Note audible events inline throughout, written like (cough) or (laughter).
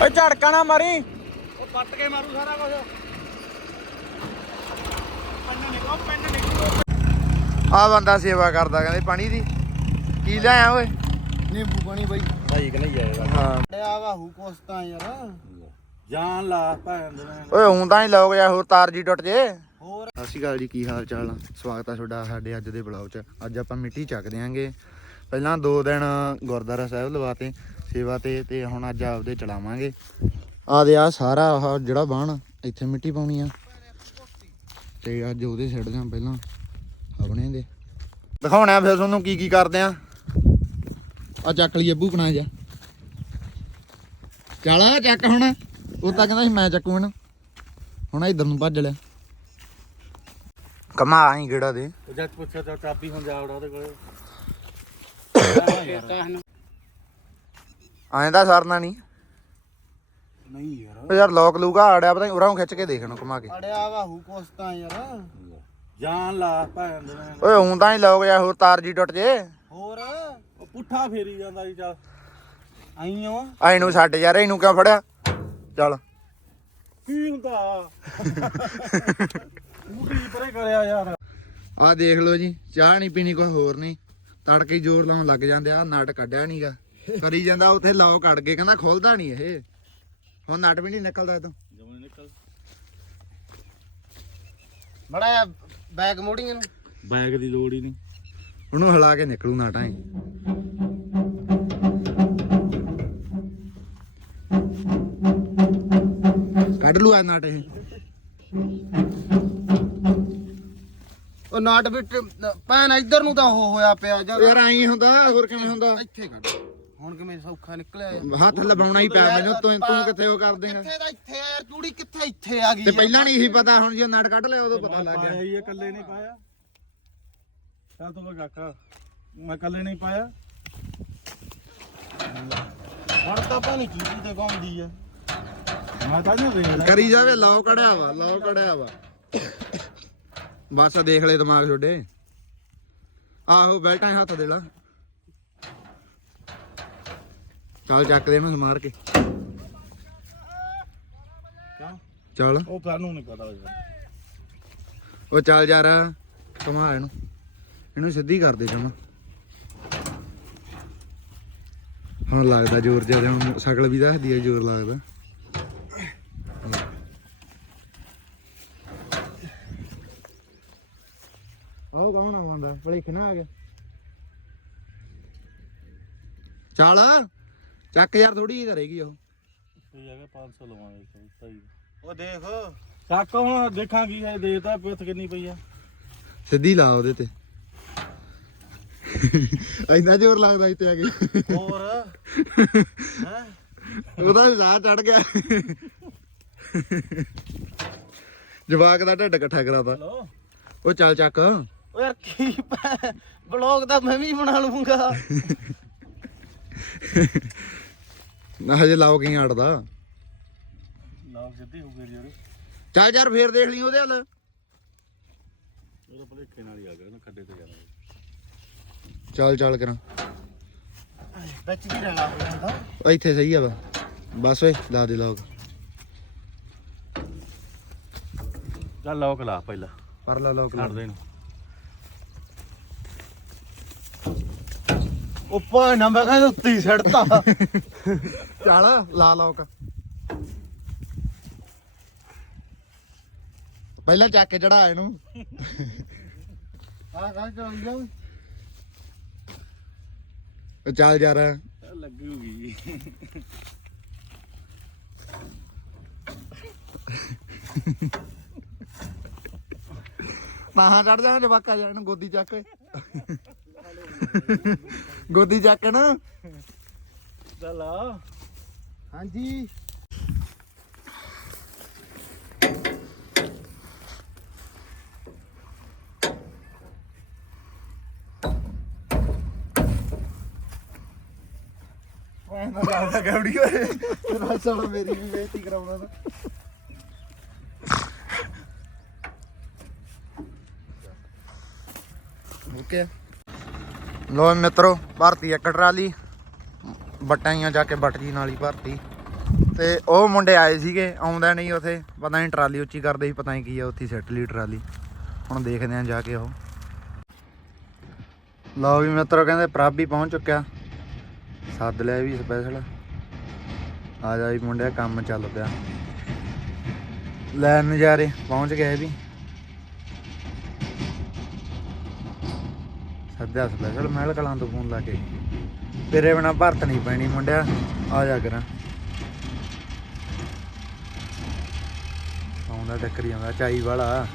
ਓਏ ਝੜਕਾ ਨਾ ਮਾਰੀ। ਉਹ ਪੱਟ ਕੇ ਮਾਰੂ ਸਾਰਾ ਕੁਝ ਪੰਨ ਨਿਕੋ ਪੰਨ ਨਿਕੋ ਆ ਬੰਦਾ ਸੇਵਾ ਕਰਦਾ ਕਹਿੰਦੇ ਪਾਣੀ ਦੀ। ਕੀ ਲਿਆਇਆ ਓਏ? ਨਿੰਬੂ ਪਾਣੀ ਬਾਈ। ਭਾਈ ਕਿ ਨਹੀਂ ਜਾਏਗਾ ਹਾਂ। ਡਿਆ ਵਾ ਹੂ ਕੋਸਤਾ ਯਾਰ। ਜਾਨ ਲਾ ਭੈਣ ਦੇ। ਓਏ ਹੁਣ ਤਾਂ ਹੀ ਲੋਕ ਜਾ ਹੋਰ ਤਾਰ ਜੀ ਟੁੱਟ ਜੇ। ਹੋਰ? ਸਤਿ ਸ਼੍ਰੀ ਅਕਾਲ ਜੀ ਕੀ ਹਾਲ ਚਾਲ? ਆ ਸਵਾਗਤ ਆ ਤੁਹਾਡਾ ਸਾਡੇ ਅੱਜ ਦੇ ਬਲੌਗ 'ਚ। ਅੱਜ ਆਪਾਂ ਮਿੱਟੀ ਚੱਕ ਦਿਆਂਗੇ। ਪਹਿਲਾਂ ਦੋ ਦਿਨ ਗੁਰਦੁਆਰਾ ਸਾਹਿਬ ਲਵਾਤੇ। ਸੇਵਾ ਤੇ ਤੇ ਹੁਣ ਅੱਜ ਆਪਦੇ ਚਲਾਵਾਂਗੇ। ਆ ਦੇ ਆ ਸਾਰਾ ਆਹ ਜਿਹੜਾ ਬਾਣ ਇੱਥੇ ਮਿੱਟੀ ਪਾਉਣੀ ਆ। ਤੇ ਅੱਜ ਉਹਦੇ ਛੱਡ ਜਾਂ ਪਹਿਲਾਂ ਆਪਣੇ ਦੇ। ਦਿਖਾਉਣਾ ਆ ਫਿਰ ਤੁਹਾਨੂੰ ਕੀ ਕੀ ਕਰਦੇ ਆ। ਆ ਚੱਕ ਲਈ ਅੱਬੂ ਬਣਾ ਜਾ। ਚੱਲ ਆ ਚੱਕ ਹੁਣ। ਉਹ ਤਾਂ ਕਹਿੰਦਾ ਸੀ ਮੈਂ ਚੱਕੂ ਇਹਨੂੰ। ਹੁਣ ਇਧਰ ਨੂੰ ਭੱਜ ਲਿਆ ਕਮਾ ਆਈ ਗੇੜਾ ਦੇ। ਜੱਜ ਪੁੱਛਿਆ ਤਾਂ ਚਾਬੀ ਹੁਣ ਜਾ ਉਹਦੇ ਕੋਲੇ। (coughs) ਐਂ ਤਾਂ ਸਰਨਾ ਨਹੀਂ। ਨਹੀਂ ਯਾਰ। ਉਹ ਯਾਰ ਲੋਕ ਲੂਗਾ ਆੜਿਆ ਪਤਾ ਉਰਾਂ ਖਿੱਚ ਕੇ ਦੇਖਣ ਕਮਾ ਕੇ। ਅੜਿਆ ਵਾ ਹੂ ਕੋਸਤਾ ਯਾਰ। ਜਾਨ ਲਾ ਭੈਣ ਦੇ ਨਾਲ। ਓਏ ਹੁਣ ਤਾਂ ਹੀ ਲੋਕ ਜਾ ਹੋਰ ਤਾਰ ਜੀ ਟੁੱਟ ਜੇ। ਹੋਰ? ਉਹ ਪੁੱਠਾ ਫੇਰੀ ਜਾਂਦਾ ਜੀ ਚੱਲ। ਆਈਓ ਐ ਨੂੰ ਛੱਡ ਯਾਰ ਇਹਨੂੰ ਕਿਉਂ ਫੜਿਆ? ਚੱਲ। ਕੀ ਹੁੰਦਾ? ਮੂੜੀ ਪਰੇ ਕਰਿਆ ਯਾਰ। ਆਹ ਦੇਖ ਲਓ ਜੀ ਚਾਹ ਨਹੀਂ ਪੀਣੀ ਕੋਈ ਹੋਰ ਨਹੀਂ। ਤੜਕੇ ਹੀ ਜ਼ੋਰ ਲਾਉਣ ਲੱਗ ਜਾਂਦੇ ਆ ਨਟ ਕੱਢਿਆ ਨਹੀਂਗਾ ਕਰੀ ਜਾਂਦਾ ਉੱਥੇ ਲਾਓ ਕੱਢ ਕੇ ਕਹਿੰਦਾ ਖੁੱਲਦਾ ਨਹੀਂ ਇਹ। ਹੁਣ ਨਟ ਵੀ ਨਹੀਂ ਨਿਕਲਦਾ ਇਦੋਂ ਜਮੇ ਨਿਕਲ ਬੜਾ ਬੈਗ ਮੋੜੀਆਂ ਨੂੰ ਬੈਗ ਦੀ ਲੋੜ ਹੀ ਨਹੀਂ ਉਹਨੂੰ ਹਿਲਾ ਕੇ ਨਿਕਲੂ ਨਾਟਾਂ ਹੀ। ਕੱਢ ਲੂ ਆ ਨਾਟ ਇਹ। ਉਹ ਨਾਟ ਬਿਟ ਪੈਨ ਇੱਧਰ ਨੂੰ ਤਾਂ ਉਹ ਹੋਇਆ ਪਿਆ ਜਦ ਯਾਰ ਐਂ ਹੁੰਦਾ ਹੋਰ ਕਿਵੇਂ ਹੁੰਦਾ? ਇੱਥੇ ਕੱਢ। ਸੌਖਾ ਨਿਕਲਿਆ ਯਾਰ। ਹੱਥ ਲਵਾਉਣਾ ਹੀ ਪਿਆ ਮੈਨੂੰ ਤੂੰ ਤੂੰ ਕਿੱਥੇ ਉਹ ਕਰ ਦੇਗਾ ਕਿੱਥੇ ਦਾ ਇੱਥੇ ਆ? ਯਾਰ ਤੂੜੀ ਕਿੱਥੇ ਇੱਥੇ ਆ ਗਈ ਤੇ ਯਾਰ। ਪਹਿਲਾਂ ਨਹੀਂ ਸੀ ਪਤਾ ਹੁਣ ਜੇ ਨਟ ਕੱਢ ਲਿਆ ਉਦੋਂ ਪਤਾ ਲੱਗ ਪਾਇਆ ਗਿਆ ਹੀ ਇਹ ਇਕੱਲੇ ਨਹੀਂ ਪਾਇਆ। ਤੂੰ ਕਹ ਕਾਕਾ ਮੈਂ ਇਕੱਲੇ ਨਹੀਂ ਪਾਇਆ। ਹੁਣ ਤਾਂ ਪਾਣੀ ਚੂੜੀ ਤੇ ਗਾਉਂਦੀ ਆ। ਮੈਂ ਤਾਂ ਨਹੀਂ ਵੇਖ ਕਰੀ ਜਾਵੇ ਲਾਓ ਕੜਿਆ ਵਾ ਲਾਓ ਕੜਿਆ ਵਾ। ਬਸ ਦੇਖ ਲੈ ਦਿਮਾਗ ਛੋਡੇ। ਆਹੋ ਬੈਲਟਾਂ 'ਚ ਹੱਥ ਦੇ ਲਾ। ਚੱਲ ਚੱਕ ਦੇ ਇਹਨੂੰ ਸਮਾਰ ਕੇ। ਚੱਲ। ਉਹ ਕਾਨੂੰ ਨਹੀਂ ਪਤਾ ਉਹ ਚੱਲ ਯਾਰ ਕਮਾ ਇਹਨੂੰ। ਇਹਨੂੰ ਸਿੱਧੀ ਕਰ ਦੇ ਜਮਾ। ਹੁਣ ਲੱਗਦਾ ਜ਼ੋਰ ਜ਼ਿਆਦਾ ਹੁਣ ਸ਼ਕਲ ਵੀ ਦੱਸਦੀ ਹੈ ਜ਼ੋਰ ਲੱਗਦਾ। ਆਓ ਕੌਣ ਆਉਂਦਾ? ਭਲੇਖ ਨਾ ਆ ਗਿਆ। ਚੱਲ। ਚੱਕ ਯਾਰ ਥੋੜੀ ਜਿਹੀ ਤਾਂ ਰਹੇਗੀ ਉਹ। ਤੇ ਜਗ੍ਹਾ 500 ਲਵਾਂਗੇ ਸਹੀ ਉਹ ਦੇਖ। ਚੱਕ ਹੁਣ ਦੇਖਾਂਗੀ ਇਹ ਦੇਤਾ ਪਿੱਥ ਕਿੰਨੀ ਪਈ ਆ। ਸਿੱਧੀ ਲਾ ਉਹਦੇ ਤੇ। ਇੰਨਾ ਜ਼ੋਰ ਲੱਗਦਾ ਇੱਥੇ ਆ ਕੇ। ਹੋਰ? ਹੈ? ਉਹਦਾ ਸਾਹ ਚੜ ਗਿਆ। ਜਵਾਕ ਦਾ ਢਿੱਡ ਇਕੱਠਾ ਕਰਾਤਾ ਹਲੋ? ਉਹ ਚੱਲ ਚੱਕ। ਓ ਯਾਰ ਕੀ ਬਲੌਗ ਤਾਂ ਮੈਂ ਵੀ ਬਣਾ ਲਵਾਂਗਾ ਨਾ ਹਜੇ ਲਾਓ ਕੀ ਅੜਦਾ ਲਾਗ ਸਿੱਧੀ ਹੋ ਗਈ ਯਾਰ ਚੱਲ ਯਾਰ ਫੇਰ ਦੇਖ ਲਈ ਉਹਦੇ ਹੱਲ। ਉਹਦਾ ਭਲੇਖੇ ਨਾਲ ਹੀ ਆ ਗਿਆ ਨਾ ਖੱਡੇ ਤੇ ਜਾਣਾ। ਚੱਲ ਚੱਲ ਕਰਾਂ। ਵਿੱਚ ਦੀ ਰਹਿਣਾ ਹੋ ਜਾਂਦਾ ਇੱਥੇ ਸਹੀ ਆ ਵਾ। ਬਸ ਓਏ ਲਾ ਦੇ ਲੋਕ ਚੱਲ ਲੋਕ ਲਾ ਪਹਿਲਾਂ। ਪਰ ਲਾ। ਲੋਕ ਛੱਡ ਦੇ ਇਹਨੂੰ। ਉਹ ਪਾਣਾ ਮੈਂ ਕਹਿੰਦਾ ਉੱਤੇ ਹੀ ਚੱਲ ਲਾ ਲੋਕ ਪਹਿਲਾਂ ਚੱਕ ਕੇ ਚੜਾ ਇਹਨੂੰ। ਆ ਕਾ ਚੱਲ ਜਾ ਉਹ ਚੱਲ ਯਾਰ ਚੱਲ ਲੱਗੀ ਹੋਗੀ ਮਾਹਾਂ ਚੜ ਜਾਣਾ ਜਵਾਕਾ ਜਾ ਇਹਨੂੰ ਗੋਦੀ ਚੱਕ ਓਏ। ਗੋਦੀ ਚੱਕ ਕੇ ਨਾ। ਚੱਲ ਆ। ਹਾਂਜੀ। ਮੈਂ ਨਾ ਲੱਗਦਾ ਗੌੜੀ ਓਏ। ਤੇਰਾ ਸਾਲਾ ਮੇਰੀ ਵੀ ਬੇਇੱਜ਼ਤੀ ਕਰਾਉਣਾ ਨਾ ਓਕੇ। ਲੋ ਮਿੱਤਰੋ, ਭਰਤੀ ਇੱਕ ਟਰਾਲੀ। ਬਟਾਈਆਂ ਜਾ ਕੇ ਬਟ ਜੀ ਨਾਲ ਹੀ ਭਰਤੀ। ਤੇ ਉਹ ਮੁੰਡੇ ਆਏ ਸੀਗੇ, ਆਉਂਦਾ ਨਹੀਂ ਉਥੇ। ਪਤਾ ਨਹੀਂ ਟਰਾਲੀ ਉੱਚੀ ਕਰਦੇ ਸੀ, ਪਤਾ ਨਹੀਂ ਕੀ ਆ, ਉੱਥੇ ਸੈੱਟ ਲਈ ਟਰਾਲੀ। ਹੁਣ ਦੇਖਦੇ ਆਂ ਜਾ ਕੇ ਉਹ। ਲਓ ਵੀ ਮਿੱਤਰੋ, ਕਹਿੰਦੇ ਪ੍ਰਭ ਵੀ ਪਹੁੰਚ ਚੁੱਕਿਆ। ਸੱਦ ਲਿਆ ਵੀ ਸਪੈਸ਼ਲ ਆ ਜਾ ਵੀ ਮੁੰਡਿਆ, ਕੰਮ ਚੱਲ ਪਿਆ। ਲੈ ਨਜ਼ਾਰੇ, ਪਹੁੰਚ ਗਏ ਵੀ। ਸੱਦਿਆ ਸਪੈਸ਼ਲ ਮਹਿਲ ਕਲਾਂ ਤੋਂ ਫੋਨ ਲਾ ਕੇ। ਤੇਰੇ ਬਿਨਾ ਭਰਤ ਨਹੀਂ ਪੈਣੀ ਮੁੰਡਿਆ ਆ ਜਾ ਕਰਾਂ। ਆਉਂਦਾ ਟੱਕਰੀ ਆਉਂਦਾ ਚਾਈ ਵਾਲਾ।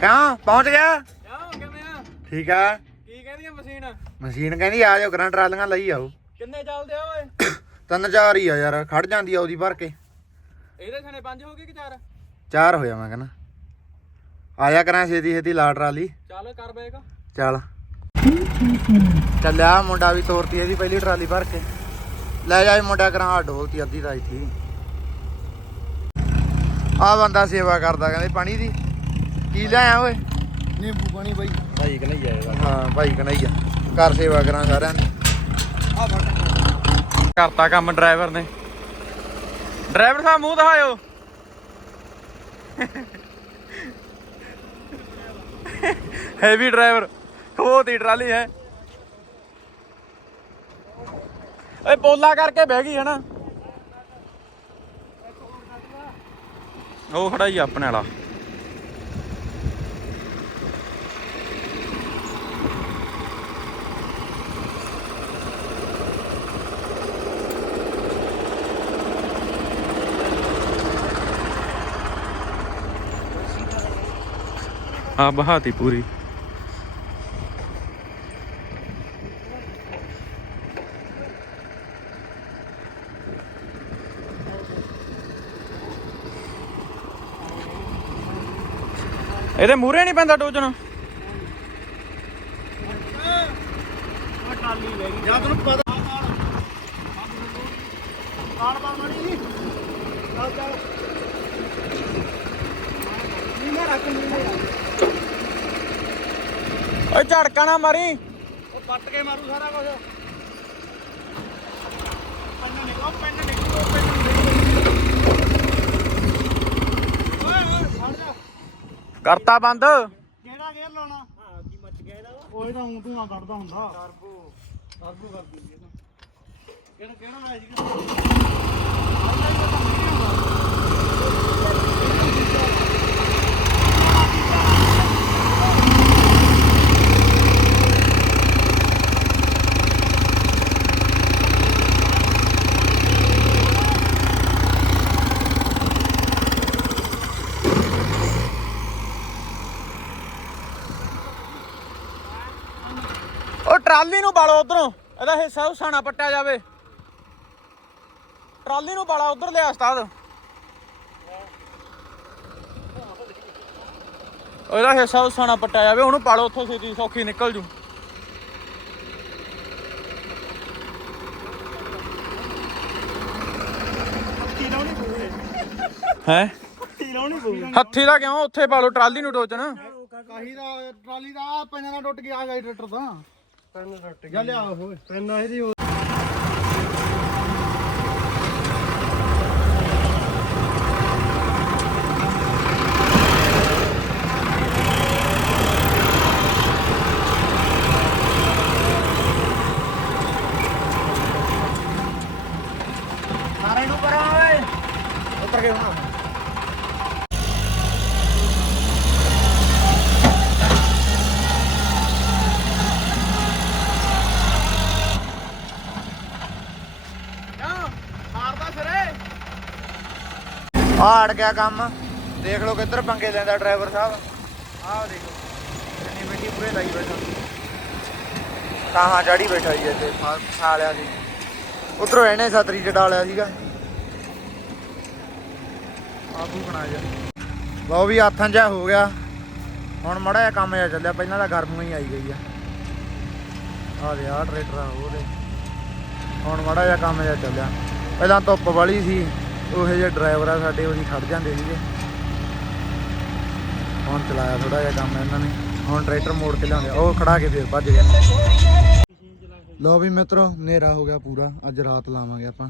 ਕਹਾਂ ਪਹੁੰਚ ਗਿਆ? ਕਿਵੇਂ ਆ? ਠੀਕ ਆ? ਕੀ ਕਹਿੰਦੀ ਆ ਮਸ਼ੀਨ? ਮਸ਼ੀਨ ਕਹਿੰਦੀ ਆ ਜਾਓ ਕਰਾਂ ਟਰਾਲੀਆਂ ਲਈ ਆਓ। ਕਿੰਨੇ ਚੱਲਦੇ ਆ ਓਏ? ਤਿੰਨ ਚਾਰ ਹੀ ਆ ਯਾਰ ਖੜ ਜਾਂਦੀ ਆ ਉਹਦੀ ਭਰ ਕੇ। ਇਹਦੇ ਸਣੇ ਪੰਜ ਹੋ ਗਏ ਕਿ ਚਾਰ? ਚਾਰ ਹੋਇਆ ਮੈਂ ਕਹਿੰਦਾ। ਆ ਜਾ ਕਰਾਂ ਛੇਤੀ ਛੇਤੀ ਲਾ ਟਰਾਲੀ। ਚੱਲ ਕਰ ਬੈਕ ਚੱਲ। ਚੱਲਿਆ ਮੁੰਡਾ ਵੀ ਤੋਰਤੀ ਇਹਦੀ ਪਹਿਲੀ ਟਰਾਲੀ ਭਰ ਕੇ। ਲੈ ਜਾ ਇਹ ਮੁੰਡਾ ਕਰਾਂ ਆ ਢੋਲਤੀ ਅੱਧੀ ਤਾਂ ਇੱਥੇ ਆ ਬੰਦਾ ਸੇਵਾ ਕਰਦਾ ਕਹਿੰਦੇ ਪਾਣੀ ਦੀ। ਕੀ ਲਿਆਇਆ ਓਏ? ਨਿੰਬੂ ਪਾਣੀ ਬਾਈ। ਭਾਈ ਕਿ ਨਹੀਂ ਆਏਗਾ ਹਾਂ ਭਾਈ ਕਨਈਆ ਕਰ ਸੇਵਾ ਕਰਾਂ ਸਾਰਿਆਂ ਦੀ। ਕਰਤਾ ਕੰਮ ਡਰਾਈਵਰ ਨੇ। ਡਰਾਈਵਰ ਸਾਹਿਬ ਮੂੰਹ ਦਿਖਾਇਓ। ਹੈਵੀ ਡਰਾਈਵਰ ਖੋਤੀ ਟਰਾਲੀ ਹੈ। ਓਏ ਪੋਲਾ ਕਰਕੇ ਬਹਿ ਗਈ ਹੈ ਉਹ ਖੜਾ ਹੀ ਆ ਆਪਣੇ ਵਾਲਾ। ਆ ਬਹਾਤੀ ਪੂਰੀ ਇਹਦੇ ਮੂਰੇ ਨਹੀਂ ਪੈਂਦਾ ਟੋਜਣ ਜਾਂ ਤੈਨੂੰ ਪਤਾ ਕਾਲ ਪਾ ਮਣੀ ਚੱਲ ਚੱਲ ਨੀ ਮੈਂ ਰੱਖ ਨੀ ਮੈਂ ਓਏ ਝੜਕਾ ਨਾ ਮਾਰੀ। ਉਹ ਪੱਟ ਕੇ ਮਾਰੂ ਸਾਰਾ ਕੁਝ ਪੈਨ ਨਿਕਲੋ ਪੈਨ ਨਿਕਲੋ ਪੈਨ ਓਏ ਓਏ ਛੱਡ ਜਾ। ਕਰਤਾ ਬੰਦ। ਕਿਹੜਾ ਗੇਅਰ ਲਾਉਣਾ? ਹਾਂ ਕੀ ਮੱਚ ਗਿਆ ਇਹਦਾ? ਉਹ ਤਾਂ ਊਂ ਧੂਆਂ ਕੱਢਦਾ ਹੁੰਦਾ। ਟਰਬੋ ਟਰਬੋ ਕਰ ਦਿੰਦੀ ਇਹਦਾ। ਕਿਹੜਾ ਕਿਹੜਾ ਲਾਇਆ ਸੀਗਾ ਉਹ ਟਰਾਲੀ ਨੂੰ ਬਾਲੋ ਉਧਰੋਂ। ਇਹਦਾ ਹਿੱਸਾ ਹੁਸਾਣਾ ਪੱਟਿਆ ਜਾਵੇ। ਟਰਾਲੀ ਨੂੰ ਬਾਲਾ ਉਧਰ ਲਿਆ ਉਸਤਾਦ। ਉਹ ਇਹਦਾ ਹਿੱਸਾ ਹੁਸਾਣਾ ਪੱਟਿਆ ਜਾਵੇ ਉਹਨੂੰ ਪਾਲੋ ਉੱਥੋਂ ਛੇਤੀ ਸੌਖੀ ਨਿਕਲ ਜੂ। ਹੱਥੀ ਲਾਉਣੀ ਪਊਗੀ। ਹੈ? ਹੱਥੀ ਲਾਉਣੀ ਪਊਗੀ। ਹੱਥੀ ਦਾ ਕਿਉਂ? ਉੱਥੇ ਪਾਲੋ ਟਰਾਲੀ ਨੂੰ ਟੋਚਣ। ਕਾਹੀ ਦਾ ਟਰਾਲੀ ਦਾ ਆ ਪੈਨਾਂ ਨਾਲ ਟੁੱਟ ਗਿਆ ਆ ਟਰੈਕਟਰ ਤਾਂ। ਪੈਨ ਟੁੱਟ ਗਿਆ ਲਿਆ ਉਹ। ਪੈਨ ਇਹਦੀ ਸਾਰੇ ਨੂੰ ਪਰਾਂ ਓਏ ਉੱਤਰ ਕੇ ਹੁਣ ਕਿਉਂ ਮਾਰਦਾ ਗਿਆ ਕੰਮ? ਦੇਖ ਲਓ ਕਿੱਧਰ ਪੰਗੇ ਲੈਂਦਾ ਡਰਾਈਵਰ ਸਾਹਿਬ। ਆਹ ਦੇਖੋ ਇੰਨੀ ਮਿੱਟੀ ਪੂਰੇ ਲਾਈ ਬੈਠਾ। ਕਾਹਾਂ ਚੜੀ ਬੈਠਾ ਜੀ ਇੱਥੇ ਫਸਾ ਲਿਆ ਸੀ। ਉਧਰੋਂ ਇਹਨੇ ਸਤਰੀ ਚ ਡਾਲਿਆ ਸੀਗਾ। ਆਪੂ ਬਣਾ ਜਾ। ਲਓ ਵੀ ਹੱਥਾਂ ਜਿਹਾ ਹੋ ਗਿਆ। ਹੁਣ ਮੜਾ ਕੰਮ ਜਿਹਾ ਚੱਲਿਆ ਪਹਿਲਾਂ ਤਾਂ ਗਰਮ ਹੀ ਆਈ ਗਈ ਆ। ਆ ਦੇ ਆ ਟਰੈਕਟਰ ਆ ਉਹਦੇ ਹੁਣ ਮੜਾ ਜਿਹਾ ਕੰਮ ਜਿਹਾ ਚੱਲਿਆ। ਪਹਿਲਾਂ ਧੁੱਪ ਵਾਲੀ ਸੀ ਉਹ ਜਿਹੇ ਡਰਾਈਵਰ ਆ ਸਾਡੇ ਉਹਦੀ ਖੜ ਜਾਂਦੇ ਸੀਗੇ। ਹੁਣ ਚਲਾਇਆ ਥੋੜਾ ਜਿਹਾ ਕੰਮ ਇਹਨਾਂ ਨੇ। ਹੁਣ ਟਰੈਕਟਰ ਮੋੜ ਕੇ ਲਿਆਉਂਦੇ। ਉਹ ਖੜਾ ਕੇ ਫੇਰ ਭੱਜ ਗਿਆ। ਲੋ ਵੀ ਮਿੱਤਰੋ ਹਨੇਰਾ ਹੋ ਗਿਆ ਪੂਰਾ। ਅੱਜ ਰਾਤ ਲਾਵਾਂਗੇ ਆਪਾਂ।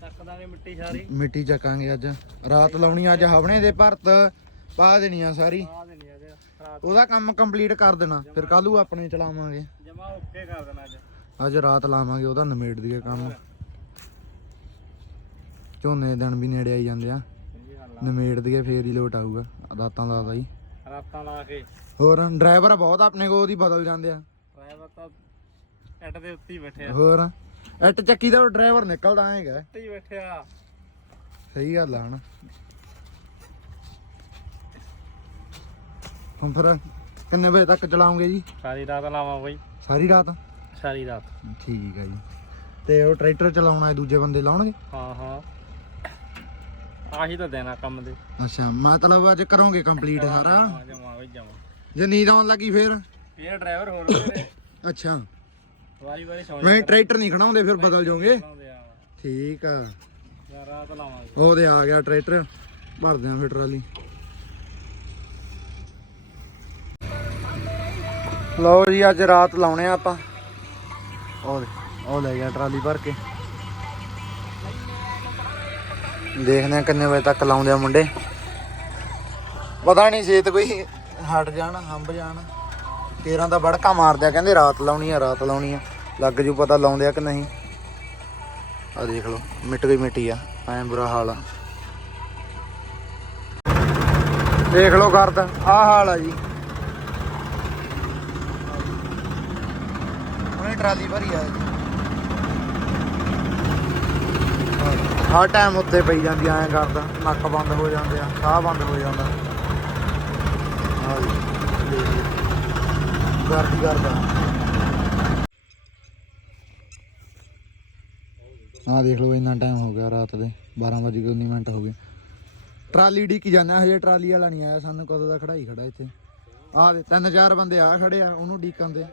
ਚੱਕ ਦਾਂਗੇ ਮਿੱਟੀ ਸਾਰੀ। ਮਿੱਟੀ ਚੱਕਾਂਗੇ ਅੱਜ। ਰਾਤ ਲਾਉਣੀ ਅੱਜ ਹਵਣੇ ਦੇ ਭਰਤ। ਪਾ ਦੇਣੀ ਆ ਸਾਰੀ। ਉਹਦਾ ਕੰਮ ਕੰਪਲੀਟ ਕਰ ਦੇਣਾ। ਫਿਰ ਕੱਲੂ ਆਪਣੇ ਚਲਾਵਾਂਗੇ। ਜਮਾ ਓਕੇ ਕਰ ਦੇਣਾ ਅੱਜ। ਅੱਜ ਰਾਤ ਲਾਵਾਂਗੇ ਉਹਦਾ ਨਿਮੇੜ ਦੀਏ ਕੰਮ। ਝੋਨੇ ਦੇ ਦਿਨ ਵੀ ਨੇੜੇ ਆਈ ਜਾਂਦੇ ਆ। ਨਿਮੇੜ ਦੀਏ ਫੇਰ ਹੀ ਲੋਟ ਆਊਗਾ। ਰਾਤਾਂ ਦਾ ਦਾ ਹੀ ਰਾਤਾਂ ਲਾ ਕੇ। ਹੋਰ ਡਰਾਈਵਰ ਬਹੁਤ ਆਪਣੇ ਕੋਲ ਉਹਦੀ ਬਦਲ ਜਾਂਦੇ ਆ। ਡਰਾਈਵਰ ਤਾਂ ਐਟ ਦੇ ਉੱਤੇ ਹੀ ਬੈਠਿਆ ਹੋਰ ਇੱਟ ਚੱਕੀ ਦਾ ਡਰਾਈਵਰ ਨਿਕਲਦਾ ਆਏਗਾ ਉੱਤੇ ਹੀ ਬੈਠਿਆ ਸਹੀ ਗੱਲ ਆ ਹਣ ਹੁਣ ਫਿਰ ਕਿੰਨੇ ਵਜੇ ਤੱਕ ਚਲਾਉਂਗੇ ਜੀ? ਸਾਰੀ ਰਾਤ ਲਾਵਾਂ ਬਈ। ਸਾਰੀ ਰਾਤ? ਸਾਰੀ ਰਾਤ। ਠੀਕ ਹੈ ਜੀ। ਤੇ ਉਹ ਟਰੈਕਟਰ ਚਲਾਉਣਾ ਹੈ ਦੂਜੇ ਬੰਦੇ ਲਾਉਣਗੇ? ਹਾਂ ਹਾਂ। ਆਹੀ ਤਾਂ ਦੇਣਾ ਕੰਮ ਦੇ। ਅੱਛਾ ਮਤਲਬ ਅੱਜ ਕਰੋਗੇ ਕੰਪਲੀਟ ਸਾਰਾ? ਹਾਂ ਜਮਾ ਬਈ ਜਮਾ। ਜੇ ਨੀਂਦ ਆਉਣ ਲੱਗੀ ਫੇਰ? ਇਹ ਡਰਾਈਵਰ ਹੋਰ ਮੇਰੇ ਅੱਛਾ। ਵਾਰੀ ਵਾਰੀ ਸੌਂ ਮੈਂ ਟਰੈਕਟਰ ਨਹੀਂ ਖੜਾਉਂਦੇ ਫਿਰ ਬਦਲ ਜਾਓਗੇ? ਜਾਂਦੇ ਆ ਠੀਕ ਆ। ਯਾਰ ਰਾਤ ਲਾਵਾਂਗੇ। ਉਹਦੇ ਆ ਗਿਆ ਟਰੈਕਟਰ। ਭਰਦੇ ਆ ਫਿਰ ਟਰਾਲੀ। ਲਓ ਜੀ ਅੱਜ ਰਾਤ ਲਾਉਣੇ ਆ ਆਪਾਂ। ਉਹ ਉਹ ਲੈ ਗਿਆ ਟਰਾਲੀ ਭਰ ਕੇ। ਦੇਖਦੇ ਆ ਕਿੰਨੇ ਵਜੇ ਤੱਕ ਲਾਉਂਦੇ ਆ ਮੁੰਡੇ। ਪਤਾ ਨਹੀਂ ਛੇਤ ਕੋਈ ਹਟ ਜਾਣ, ਹੰਬ ਜਾਣ। ਕੇਰਾਂ ਦਾ ਬੜਕਾ ਮਾਰਦੇ ਆ, ਕਹਿੰਦੇ ਰਾਤ ਲਾਉਣੀ ਆ, ਰਾਤ ਲਾਉਣੀ ਆ। ਲੱਗ ਜੂ ਪਤਾ ਲਾਉਂਦੇ ਆ ਕਿ ਨਹੀਂ। ਆ ਦੇਖ ਲਓ, ਮਿੱਟ ਗਈ ਮਿੱਟੀ ਆ, ਐਂ ਬੁਰਾ ਹਾਲ ਆ। ਦੇਖ ਲਓ ਕਰਦ ਆ ਹਾਲ ਆ ਜੀ। ਉਹਨੇ ਟਰਾਲੀ ਭਰੀ ਆ। ਹਰ ਟਾਈਮ ਉੱਤੇ ਪਈ ਜਾਂਦੀ ਐਂ ਕਰਦਾ, ਨੱਕ ਬੰਦ ਹੋ ਜਾਂਦੇ ਆ, ਸਾਹ ਬੰਦ ਹੋ ਜਾਂਦਾ। ਆ ਕਰਦਾ। ਆ ਦੇਖ ਲਓ, ਇੰਨਾ ਟਾਈਮ ਹੋ ਗਿਆ ਰਾਤ ਦੇ 12 ਵਜੇ 19 ਮਿੰਟ ਹੋ ਗਏ। ਟਰਾਲੀ ਢੀਕੀ ਜਾਂਦਾ ਹਜੇ ਟਰਾਲੀ ਵਾਲਾ ਨਹੀਂ ਆਇਆ, ਸਾਨੂੰ ਕਦੋਂ ਦਾ ਖੜਾਈ ਖੜਾ ਇੱਥੇ। ਆ ਦੇ ਤਿੰਨ ਚਾਰ ਬੰਦੇ ਆ ਖੜੇ ਆ, ਉਹਨੂੰ ਢੀਕਣ ਦੇ।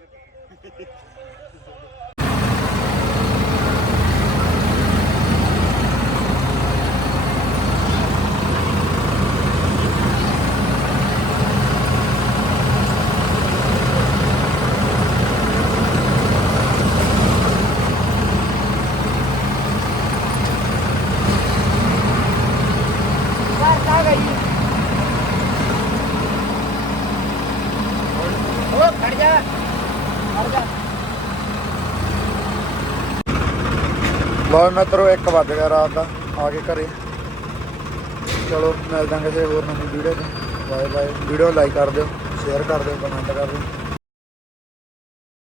ਲੋ ਮਿੱਤਰੋ 1 ਵੱਜ ਗਿਆ ਰਾਤ ਦਾ, ਆ ਕੇ ਘਰੇ। ਚਲੋ ਮਿਲ ਜਾਂਗੇ ਕਿਸੇ ਹੋਰ ਨਵੀਂ ਵੀਡੀਓ 'ਚ। Bye bye. ਵੀਡੀਓ ਲਾਈਕ ਕਰ ਦਿਓ ਸ਼ੇਅਰ ਕਰ ਦਿਓ ਕਮੈਂਟ ਕਰ ਦਿਓ।